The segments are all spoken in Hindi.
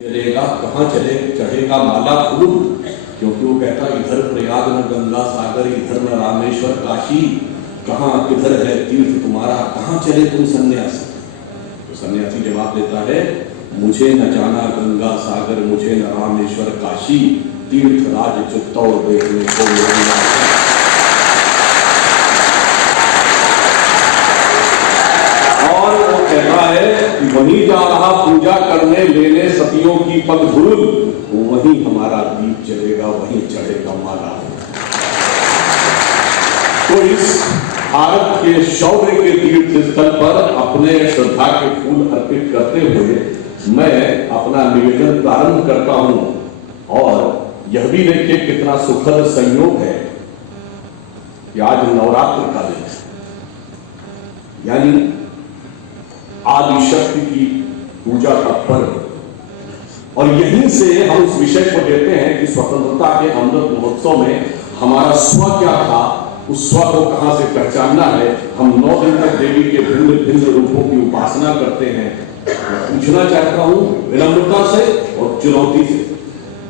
चलेगा कहाँ चले चढ़ेगा माला फूल, क्योंकि वो कहता इधर प्रयाग न गंगा सागर, इधर न रामेश्वर काशी, कहाँ किधर है तीर्थ तुम्हारा, कहाँ चले तुम सन्यासी। तो सन्यासी जवाब देता है, मुझे न जाना गंगा सागर, मुझे न रामेश्वर काशी, तीर्थ राज चित्तौड़ देखने को। वहीं जा रहा पूजा करने लेने सतियों की पग धूल, वहीं हमारा दीप जलेगा, वहीं चढ़ेगा माला। तो इस भारत के शौर्य के तीर्थ स्थल पर अपने श्रद्धा के फूल अर्पित करते हुए मैं अपना निवेदन प्रारंभ करता हूं। और यह भी देखिए कितना सुखद संयोग है कि आज नवरात्र का दिन है, यानी आदि शक्ति की पूजा का पर्व। और यहीं से हम उस विषय को देते हैं कि स्वतंत्रता के अमृत महोत्सव में हमारा स्व क्या था, उस स्व को कहां से पहचानना है। हम 9 दिन तक देवी के भिन्न भिन्न रूपों की उपासना करते हैं। पूछना चाहता हूं विनम्रता से और चुनौती से,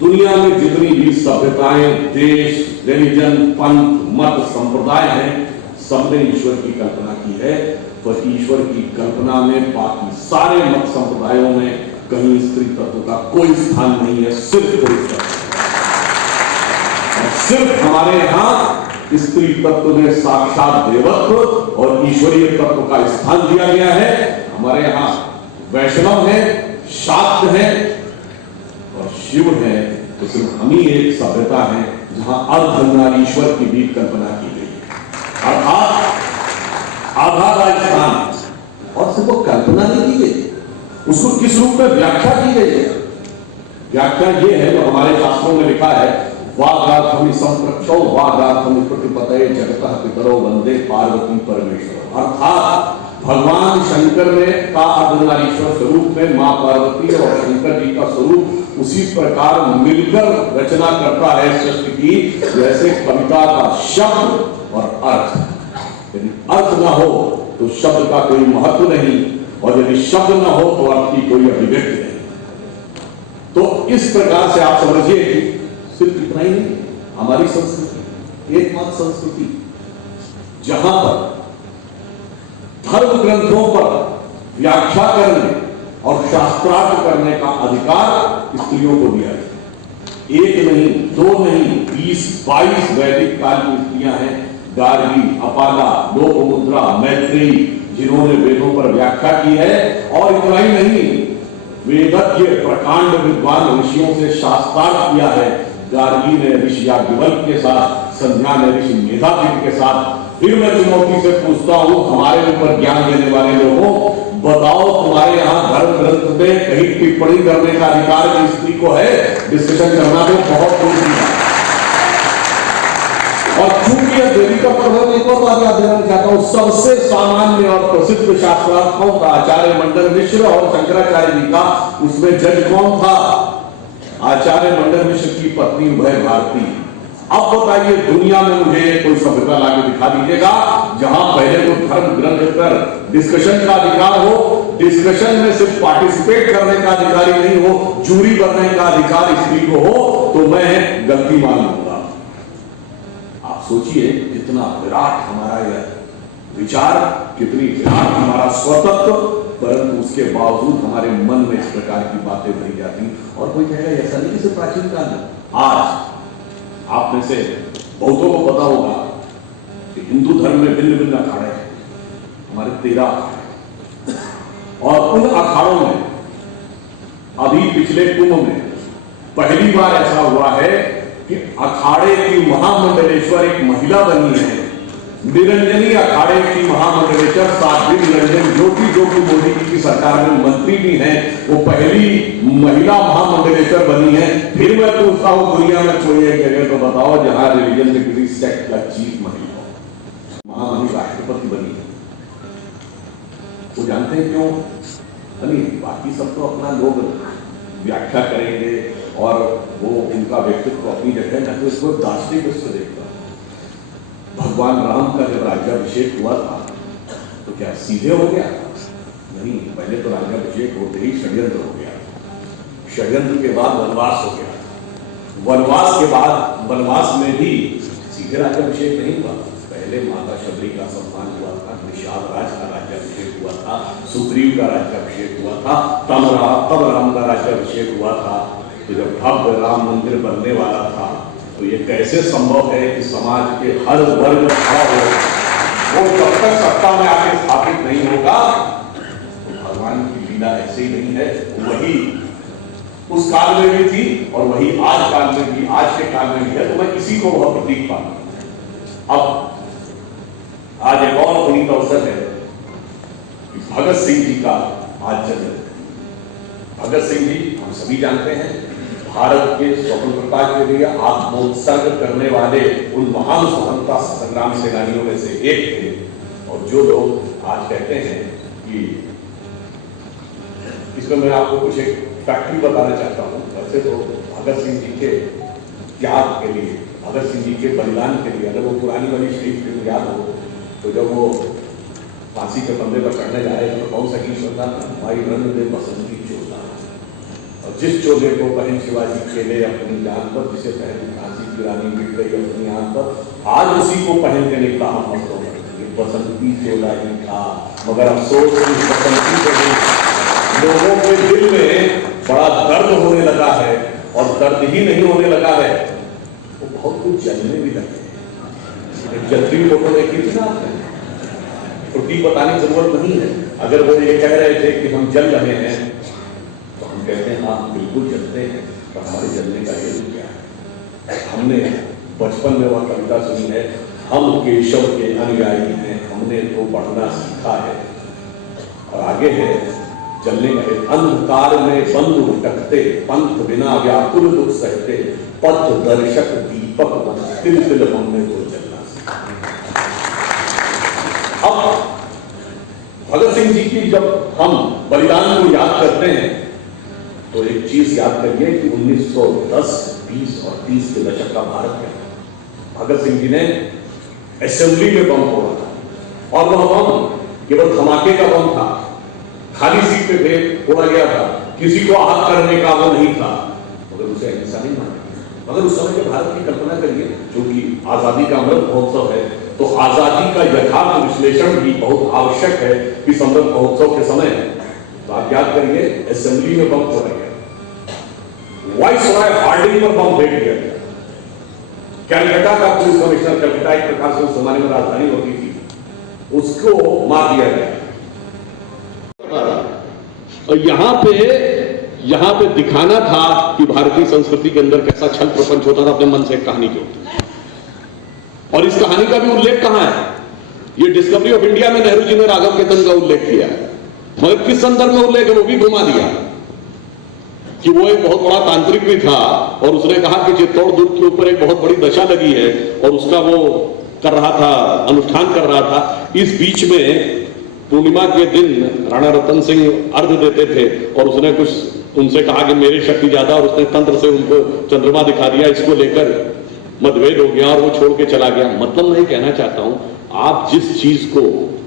दुनिया में जितनी भी सभ्यताएं, देश, रिलीजन, पंथ, मत, संप्रदाय हैं, सबने ईश्वर की कल्पना की है। तो ईश्वर की कल्पना में बाकी सारे मत संप्रदायों में कहीं स्त्री तत्व का कोई स्थान नहीं है, सिर्फ पुरुष तत्व। और सिर्फ हमारे यहां स्त्री तत्व में साक्षात देवत्व और ईश्वरीय तत्व का स्थान दिया गया है। हमारे यहां वैष्णव है, शाक्त है और शिव है। तो सिर्फ हम ही एक सभ्यता है जहां अर्धनारीश्वर की भी कल्पना की गई है, अर्थात आधा राजस्थान। और सिर्फ वो कल्पना नहीं की गई, उसको किस रूप में व्याख्या की गई है। व्याख्या ये है जो हमारे शास्त्रों में लिखा है, वागार्थम संप्रक्षो वागार्थम प्रतिपतये जगतः पितरो वंदे पार्वती परमेश्वर। अर्थात भगवान शंकर ने का अर्धनारीश्वर स्वरूप में मां पार्वती और शंकर जी का स्वरूप उसी प्रकार मिलकर रचना करता है सृष्टि की, जैसे कविता का शब्द और अर्थ। यदि अर्थ न हो तो शब्द का कोई महत्व नहीं, और यदि शब्द न हो तो अर्थ की कोई अभिव्यक्ति नहीं। तो इस प्रकार से आप समझिए कि सिर्फ इतना ही नहीं, हमारी संस्कृति एकमात्र संस्कृति जहां पर धर्म ग्रंथों पर व्याख्या करने और शास्त्रार्थ करने का अधिकार स्त्रियों को दिया गया। एक नहीं, दो नहीं, 20-22 वैदिक काल की स्त्रियां हैं, गार्गी, अपाला, लोकमुद्रा, मैत्रेयी, जिन्होंने वेदों पर व्याख्या की है। और इतना ही नहीं, वेदज्ञ प्रकांड विद्वान ऋषियों से शास्त्रार्थ किया है। गार्गी ने ऋषि याज्ञवल्क्य के साथ, संध्या ने ऋषि मेधातिथि के साथ। फिर मैं चुनौती से पूछता हूं हमारे ऊपर ज्ञान देने वाले लोगों, बताओ तुम्हारे यहाँ धर्म ग्रंथ में कहीं टिप्पणी करने का अधिकार की स्त्री को है? डिस्कशन करना तो बहुत दूर की बात। और चूंकि देवी का प्रभाव एक और बात याद देना चाहता हूं, सबसे सामान्य और प्रसिद्ध शास्त्रार्थों का आचार्य मंडल मिश्र और शंकराचार्य जी का उसमें जज कौन था? आचार्य मंडल मिश्र की पत्नी उभय भारती। अब बताइए दुनिया में मुझे कोई सभ्यता लाके दिखा दीजिएगा जहां पहले तो धर्म ग्रंथ पर डिस्कशन का अधिकार हो, डिस्कशन में सिर्फ पार्टिसिपेट करने का अधिकारी नहीं हो, जूरी बनने का अधिकार स्त्री को हो, तो मैं गलती मान लूंगा। आप सोचिए कितना विराट हमारा यह विचार, कितनी विराट हमारा स्वतत्व, परंतु उसके बावजूद हमारे मन में इस प्रकार की बातें भरी जाती। और कोई कहेगा ऐसा नहीं कि सिर्फ प्राचीन काल में, आज आप में से बहुतों को पता होगा कि हिंदू धर्म में भिन्न भिन्न अखाड़े हैं, हमारे 13 अखाड़े। और उन अखाड़ों में अभी पिछले कुंभ में पहली बार ऐसा हुआ है कि अखाड़े की महामंडलेश्वर एक महिला बनी है। निरंजनी अखाड़े की महामंडलेश्वर साध्वी निरंजन, जो कि मोदी की सरकार में मंत्री भी हैं, वो पहली महिला महामंडलेश्वर बनी है। फिर मैं पूछता हूं दुनिया में कोई एक जगह तो बताओ जहां रिलीजन से किसी सेक्ट का चीफ महिला हो, महामहिम राष्ट्रपति बनी है। वो जानते हैं क्यों बनी? बाकी सब तो अपना लोग व्याख्या करेंगे और वो उनका व्यक्तित्व अपनी जगह, न तो इसको दार्शनिक दृष्टि से देखता। भगवान राम का जब राज्याभिषेक हुआ था तो क्या सीधे हो गया? नहीं, पहले तो राज्याभिषेक होते ही षड्यंत्र हो गया। षड्यंत्र के बाद वनवास हो गया। वनवास के बाद वनवास में भी सीधे राज्याभिषेक नहीं हुआ। पहले माता शबरी का सम्मान हुआ था, निषाद राज का राज्याभिषेक हुआ था, सुग्रीव का राज्याभिषेक हुआ था, तब राम का राज्याभिषेक हुआ था। तो जब भव्य राम मंदिर बनने वाला था तो ये कैसे संभव है कि समाज के हर वर्ग खड़ा हो, वो जब तक सत्ता में आके स्थापित नहीं होगा तो भगवान की लीला ऐसे ही नहीं है। वही उस काल में भी थी और वही आज काल में भी, आज के काल में भी है। तो मैं इसी को वह प्रतीक पाता। अब आज एक और पुनीत अवसर है कि भगत सिंह जी का आज जन्म है। भगत सिंह जी हम सभी जानते हैं भारत के स्वतंत्रता के लिए आत्मोत्सर्ग करने वाले उन महान स्वतंत्रता संग्राम सेनानियों में से एक थे। और जो लोग आज कहते हैं कि इसमें मैं आपको कुछ एक फैक्ट्री बताना चाहता हूं। वैसे तो भगत सिंह जी के त्याग के लिए, भगत सिंह जी के बलिदान के लिए, अगर वो पुरानी वाली स्टेज फिल्म याद हो तो जब वो फांसी के फंदे पर चढ़ने जा रहे थे तो कौन सा गीत सुनता था? भाई रंग दे बसंती चोला, और जिस चोले को पहन शिवाजी खेले अपनी जान पर, जिसे पहन फांसी की रानी मिट गई अपनी आंख पर, आज उसी को पहन के निकला हम मस्तों पर। ये बसंती चोला ही था, मगर अफसोस इस बसंती से लोगों के दिल में बड़ा दर्द होने लगा है। और दर्द ही नहीं होने लगा है, वो बहुत कुछ जलने भी लगे। जलती हुई लोगों ने कितना प्रतीक बताने की जरूरत नहीं है। अगर वो ये कह रहे थे कि हम जल रहे हैं तो हम कहते हैं हाँ बिल्कुल जलते हैं, पर हमारे जलने का हेतु क्या है? हमने बचपन में वह कविता सुनी है, हम केशव के अनुयायी हैं, हमने तो पढ़ना सीखा है। और आगे है जलने का हेतु, अंधकार में बंधु भटकते, पंथ बिना व्याकुल दुख सहते, पथ दर्शक दीपक बन तिल तिल हमने तो जलना। अब भगत सिंह जी की जब हम बलिदान को याद करते हैं तो एक चीज याद करिए कि 1910, 20 और 30 के दशक का भारत है। भगत सिंह जी ने असेंबली में बम फोड़ा था और वह बम केवल धमाके का बम था, खाली सीट पे फोड़ा गया था, किसी को आहत करने का वो नहीं था, मगर उसे अहिंसा नहीं माना। मगर उस समय के भारत की कल्पना करिए, जो कि आजादी का अमृत महोत्सव है, तो आजादी का यथार्थ विश्लेषण भी बहुत आवश्यक है इस अमृत महोत्सव के समय। तो आप याद करिए असेंबली में बम फोड़ा गया, वाइसरॉय हार्डिंग पर बम फेंक दिया गया, कैलकाटा का पुलिस कमिश्नर, कैलकाटा एक प्रकार से उस जमाने में राजधानी होती थी, उसको मार दिया गया। और यहां पे दिखाना था कि भारतीय संस्कृति के अंदर कैसा छल प्रपंच होता था अपने मन से एक कहानी के होती। और इस कहानी का भी उल्लेख कहां है? ये डिस्कवरी ऑफ इंडिया में नेहरू जी ने राघव केतन का उल्लेख किया है, मगर किस संदर्भ में उल्लेख है वो भी घुमा दिया कि वो एक बहुत बड़ा तांत्रिक भी था और उसने कहा कि चित्तौड़ दुर्ग के ऊपर एक बहुत बड़ी दशा लगी है और उसका वो कर रहा था, अनुष्ठान कर रहा था। इस बीच में पूर्णिमा के दिन राणा रतन सिंह अर्घ देते थे और उसने कुछ उनसे कहा कि मेरी शक्ति ज्यादा, और उसने तंत्र से उनको चंद्रमा दिखा दिया। इसको लेकर मतभेद हो गया और वो छोड़ के चला गया। मतलब मैं कहना चाहता हूं, आप जिस चीज को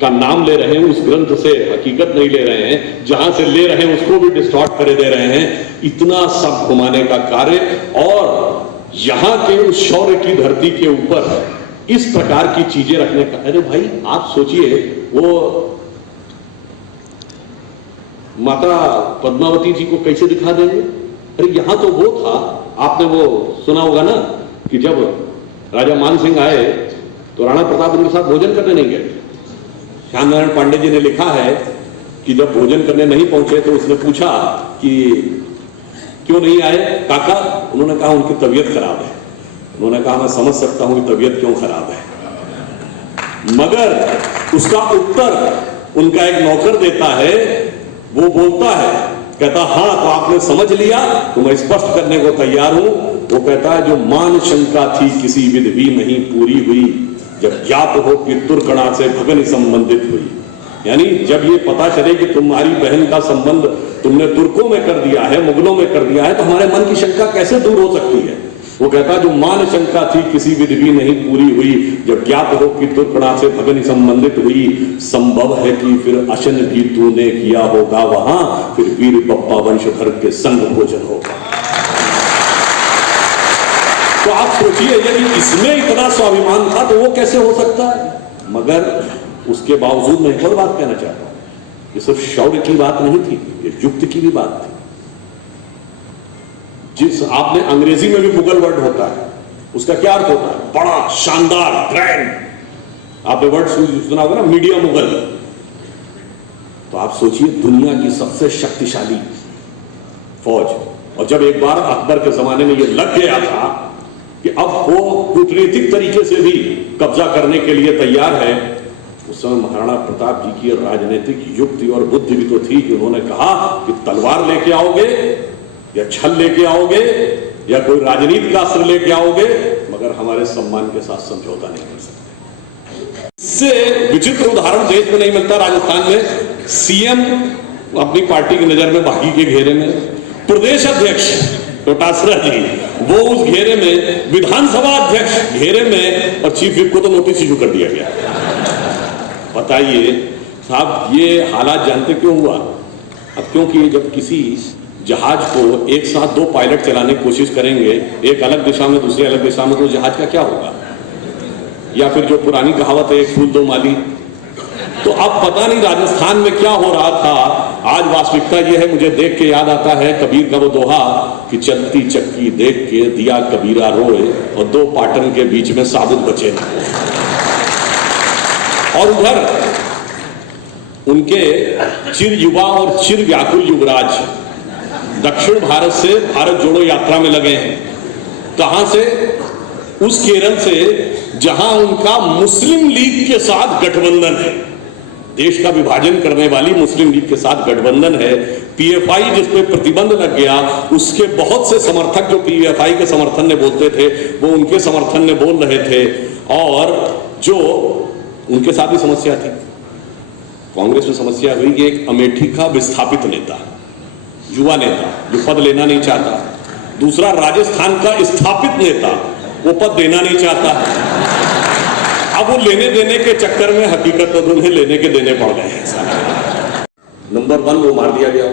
का नाम ले रहे हैं उस ग्रंथ से हकीकत नहीं ले रहे हैं, जहां से ले रहे हैं उसको भी डिस्टॉर्ट करे दे रहे हैं। इतना सब घुमाने का कार्य, और यहां के उस शौर्य की धरती के ऊपर इस प्रकार की चीजें रखने का, अरे भाई आप सोचिए, वो माता पद्मावती जी को कैसे दिखा देंगे? अरे यहां तो वो था, आपने वो सुना होगा ना कि जब राजा मान सिंह आए तो राणा प्रताप उनके साथ भोजन करने नहीं गए। श्याम नारायण पांडे जी ने लिखा है कि जब भोजन करने नहीं पहुंचे तो उसने पूछा कि क्यों नहीं आए काका? उन्होंने कहा उनकी तबीयत खराब है। उन्होंने कहा मैं समझ सकता हूं कि तबीयत क्यों खराब है, मगर उसका उत्तर उनका एक नौकर देता है। वो बोलता है, कहता हाँ तो आपने समझ लिया तो मैं स्पष्ट करने को तैयार हूं। वो कहता है जो मान शंका थी किसी विधि भी नहीं पूरी हुई, जब ज्ञात हो कि तुर्कणा से भगन संबंधित हुई। यानी जब ये पता चले कि तुम्हारी बहन का संबंध तुमने तुर्कों में कर दिया है, मुगलों में कर दिया है, तो हमारे मन की शंका कैसे दूर हो सकती है? वो कहता जो मान शंका थी किसी विधि भी नहीं पूरी हुई, जब ज्ञात हो कि तुर्कणा से भगन संबंधित हुई, संभव है कि फिर अशन भी तूने किया होगा वहां, फिर वीर बप्पा वंशधर के संग भोजन होगा। तो आप सोचिए, यदि इसमें इतना स्वाभिमान था तो वो कैसे हो सकता है। मगर उसके बावजूद मैं एक और बात कहना चाहता हूं, ये सिर्फ शौर्य की बात नहीं थी, ये युक्ति की भी बात थी। जिस आपने अंग्रेजी में भी मुगल वर्ड होता है, उसका क्या अर्थ होता है? बड़ा, शानदार, ग्रैंड। आपने वर्ड सुना होगा ना, मीडिया मुगल। तो आप सोचिए, दुनिया की सबसे शक्तिशाली फौज, और जब एक बार अकबर के जमाने में यह लग गया था कि अब वो कूटनीतिक तरीके से भी कब्जा करने के लिए तैयार है, उस समय महाराणा प्रताप जी की राजनीतिक युक्ति और बुद्धि भी तो थी कि उन्होंने कहा कि तलवार लेके आओगे या छल लेके आओगे या कोई राजनीति का अस्त्र लेके आओगे, मगर हमारे सम्मान के साथ समझौता नहीं कर सकते। इससे विचित्र उदाहरण देश में नहीं मिलता। राजस्थान में सीएम अपनी पार्टी की नजर में बागी के घेरे में, प्रदेश अध्यक्ष डोटासरा जी वो उस घेरे में, विधानसभा अध्यक्ष घेरे में, और चीफ विप को तो नोटिस इशू कर दिया गया। बताइए साहब, ये हालात जानते क्यों हुआ? अब क्योंकि जब किसी जहाज को एक साथ दो पायलट चलाने की कोशिश करेंगे, एक अलग दिशा में दूसरे अलग दिशा में, तो जहाज का क्या होगा? या फिर जो पुरानी कहावत है, एक फूल दो माली। तो अब पता नहीं राजस्थान में क्या हो रहा था। आज वास्तविकता यह है, मुझे देख के याद आता है कबीर का वो दोहा कि चलती चक्की देख के दिया कबीरा रोए और दो पाटन के बीच में साबुत बचे न। और उधर उनके चिर युवा और चिर व्याकुल युवराज दक्षिण भारत से भारत जोड़ो यात्रा में लगे हैं। कहां से? उस केरल से जहां उनका मुस्लिम लीग के साथ गठबंधन है। देश का विभाजन करने वाली मुस्लिम लीग के साथ गठबंधन है। पीएफआई जिस पे प्रतिबंध लग गया, उसके बहुत से समर्थक जो पीएफआई के समर्थन में बोलते थे, वो उनके समर्थन में बोल रहे थे। और जो उनके साथ भी समस्या थी, कांग्रेस में समस्या हुई कि एक अमेठी का विस्थापित नेता, युवा नेता जो पद लेना नहीं चाहता, दूसरा राजस्थान का स्थापित नेता, वो पद देना नहीं चाहता। अब वो लेने देने के चक्कर में हकीकत तो उन्हें लेने के देने पड़ गए हैं। नंबर 1 वो मार दिया गया,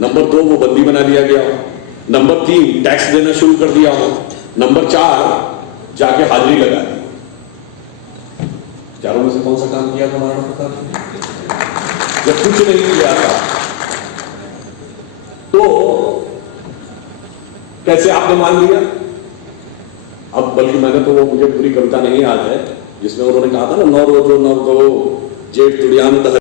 नंबर 2 वो बंदी बना लिया गया, नंबर 3 टैक्स देना शुरू कर दिया हो, नंबर 4 जाके हाजिरी लगा दी। चारों में से कौन सा काम किया था महाराणा प्रताप ने? जब कुछ नहीं किया था तो कैसे आपने मान लिया? अब बल्कि मैंने तो वो, मुझे पूरी कविता नहीं याद है जिसमें उन्होंने कहा था ना, नौ रोजो नौ दो जेठ तुड़ियान